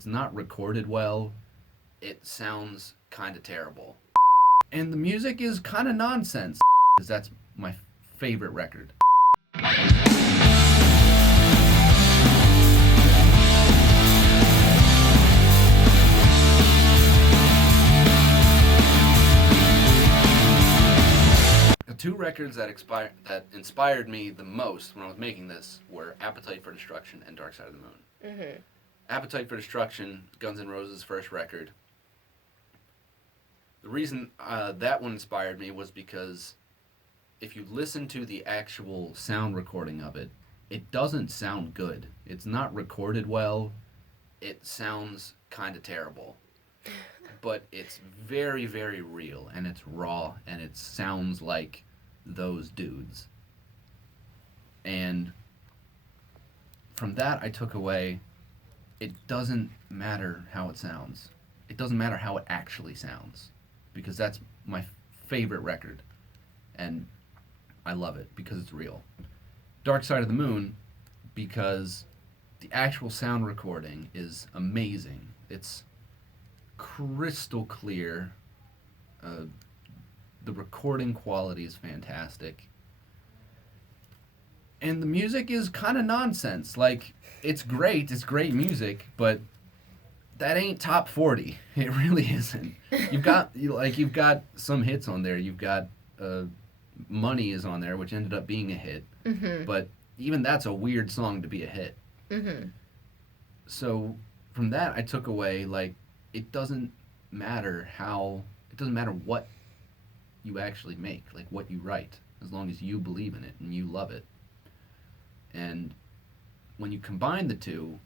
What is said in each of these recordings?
It's not recorded well. It sounds kind of terrible. And the music is kind of nonsense. That's my favorite record. The two records that inspired me the most when I was making this were Appetite for Destruction and Dark Side of the Moon. Mm-hmm. Appetite for Destruction, Guns N' Roses' first record. The reason that one inspired me was because if you listen to the actual sound recording of it, it doesn't sound good. It's not recorded well. It sounds kind of terrible. But it's very, very real, and it's raw, and it sounds like those dudes. And from that, I took away, it doesn't matter how it sounds. It doesn't matter how it actually sounds, because that's my favorite record, and I love it because it's real. Dark Side of the Moon, because the actual sound recording is amazing. It's crystal clear. The recording quality is fantastic. And the music is kind of nonsense. Like, it's great music, but that ain't top 40. It really isn't. You've got some hits on there. You've got Money is on there, which ended up being a hit. Mm-hmm. But even that's a weird song to be a hit. Mm-hmm. So from that, I took away, like, it doesn't matter what you actually make, like what you write, as long as you believe in it and you love it. And when you combine the two,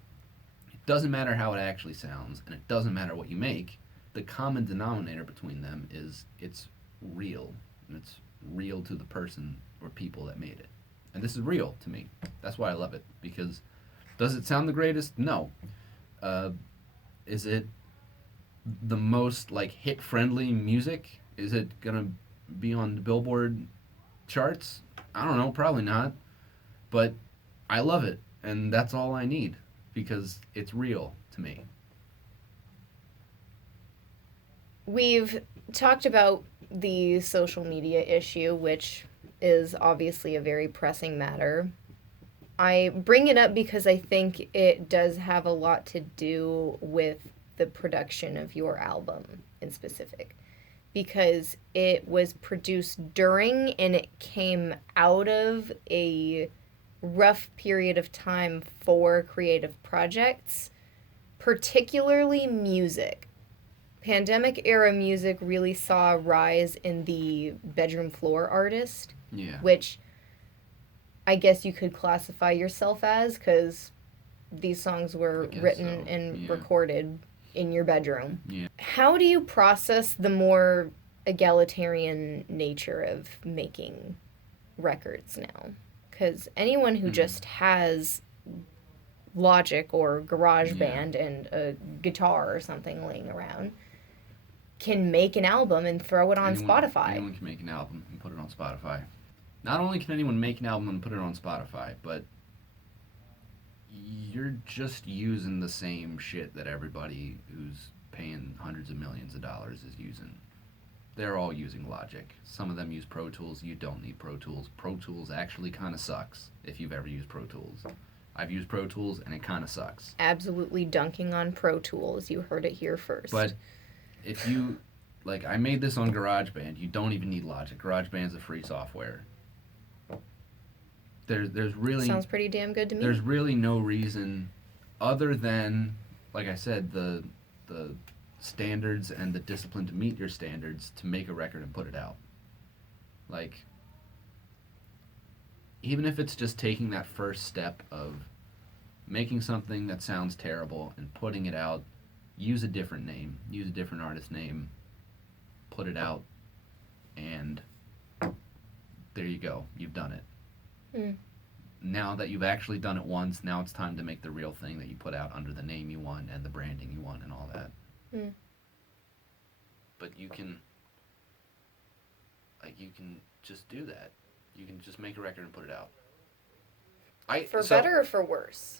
it doesn't matter how it actually sounds, and it doesn't matter what you make. The common denominator between them is it's real, and it's real to the person or people that made it. And this is real to me. That's why I love it, because does it sound the greatest? No. Is it the most, like, hit-friendly music? Is it gonna be on the Billboard charts? I don't know, probably not. But I love it, and that's all I need, because it's real to me. We've talked about the social media issue, which is obviously a very pressing matter. I bring it up because I think it does have a lot to do with the production of your album in specific, because it was produced during and it came out of a rough period of time for creative projects, particularly music. Pandemic era music really saw a rise in the bedroom floor artist, which I guess you could classify yourself as, because these songs were written and recorded in your bedroom. Yeah. How do you process the more egalitarian nature of making records now? Because anyone who just has Logic or GarageBand and a guitar or something laying around can make an album and throw it on Spotify. Anyone can make an album and put it on Spotify. Not only can anyone make an album and put it on Spotify, but you're just using the same shit that everybody who's paying hundreds of millions of dollars is using. They're all using Logic. Some of them use Pro Tools. You don't need Pro Tools. Pro Tools actually kind of sucks if you've ever used Pro Tools. I've used Pro Tools and it kind of sucks. Absolutely dunking on Pro Tools. You heard it here first. But if you, like, I made this on GarageBand. You don't even need Logic. GarageBand's a free software. There's really... Sounds pretty damn good to me. There's really no reason other than, like I said, the standards and the discipline to meet your standards to make a record and put it out. Like, even if it's just taking that first step of making something that sounds terrible and putting it out, use a different name, use a different artist name, put it out, and there you go. You've done it. Mm. Now that you've actually done it once, now it's time to make the real thing that you put out under the name you want and the branding you want and all that. Mm. But you can just do that. You can just make a record and put it out. For better or for worse?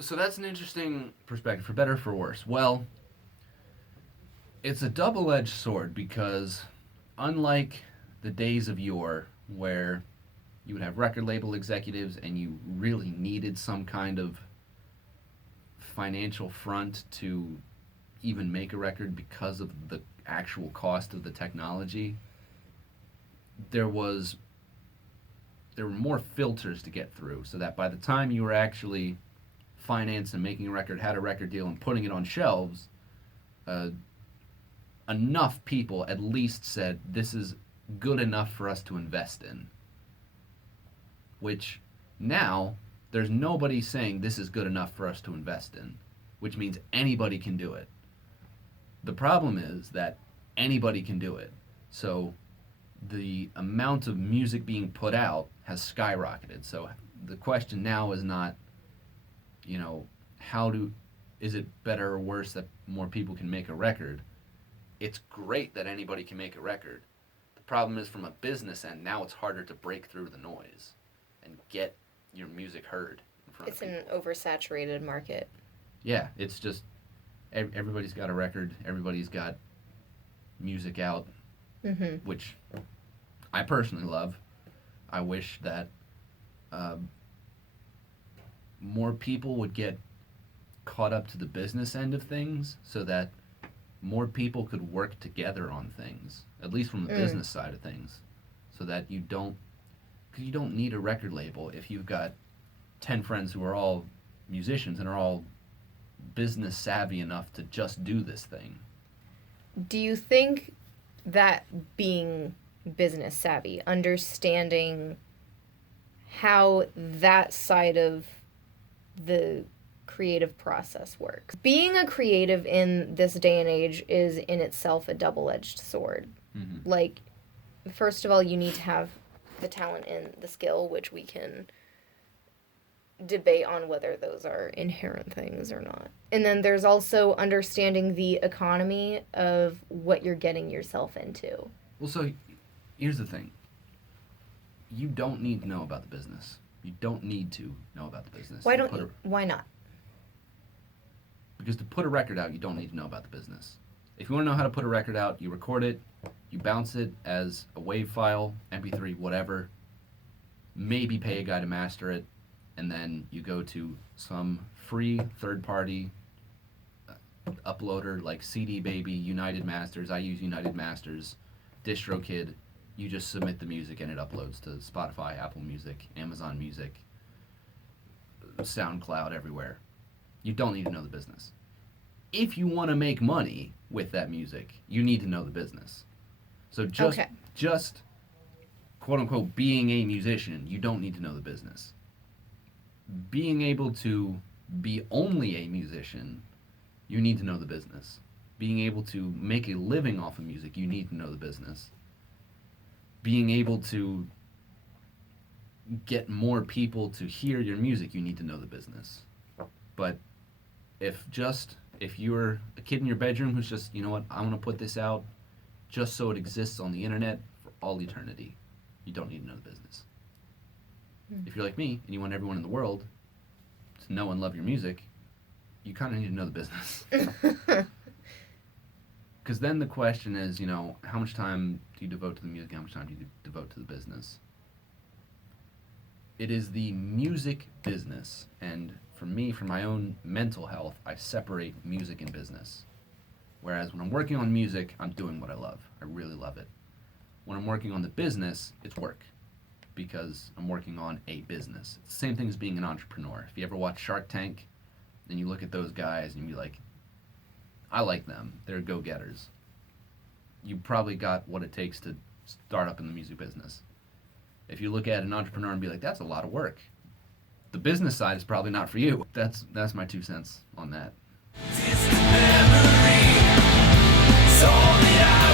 So that's an interesting perspective, for better or for worse. Well, it's a double-edged sword because unlike the days of yore where you would have record label executives and you really needed some kind of financial front to even make a record because of the actual cost of the technology, there was there were more filters to get through, so that by the time you were actually financed and making a record, had a record deal, and putting it on shelves, uh, enough people at least said this is good enough for us to invest in. Which now there's nobody saying this is good enough for us to invest in, which means anybody can do it. The problem is that anybody can do it. So the amount of music being put out has skyrocketed. So the question now is not, you know, is it better or worse that more people can make a record? It's great that anybody can make a record. The problem is, from a business end, now it's harder to break through the noise and get your music heard in front It's of people. an oversaturated market. Yeah, it's just everybody's got a record, everybody's got music out, which I personally love. I wish that more people would get caught up to the business end of things so that more people could work together on things, at least from the business side of things, so that because you don't need a record label if you've got 10 friends who are all musicians and are all business savvy enough to just do this thing. Do you think that being business savvy, understanding how that side of the creative process works, being a creative in this day and age is in itself a double-edged sword. Mm-hmm. Like, first of all, you need to have the talent and the skill, which we can debate on whether those are inherent things or not. And then there's also understanding the economy of what you're getting yourself into. Well, so here's the thing. You don't need to know about the business. You don't need to know about the business. Why not? Because to put a record out, you don't need to know about the business. If you want to know how to put a record out, you record it, you bounce it as a WAV file, MP3, whatever, maybe pay a guy to master it, and then you go to some free third-party uploader like CD Baby, United Masters. I use United Masters, DistroKid. You just submit the music and it uploads to Spotify, Apple Music, Amazon Music, SoundCloud, everywhere. You don't need to know the business. If you want to make money with that music, you need to know the business. So just quote unquote being a musician, you don't need to know the business. Being able to be only a musician, you need to know the business. Being able to make a living off of music, you need to know the business. Being able to get more people to hear your music, you need to know the business. But if you're a kid in your bedroom who's just, you know what, I want to put this out just so it exists on the internet for all eternity, you don't need to know the business. If you're like me and you want everyone in the world to know and love your music, you kind of need to know the business. Because then the question is, you know, how much time do you devote to the music? How much time do you devote to the business? It is the music business, and for me, for my own mental health, I separate music and business. Whereas when I'm working on music, I'm doing what I love. I really love it. When I'm working on the business, it's work, because I'm working on a business. It's the same thing as being an entrepreneur. If you ever watch Shark Tank, then you look at those guys and you be like, I like them. They're go-getters. You probably got what it takes to start up in the music business. If you look at an entrepreneur and be like, that's a lot of work, the business side is probably not for you. That's my 2 cents on that. Distant memory, it's all that I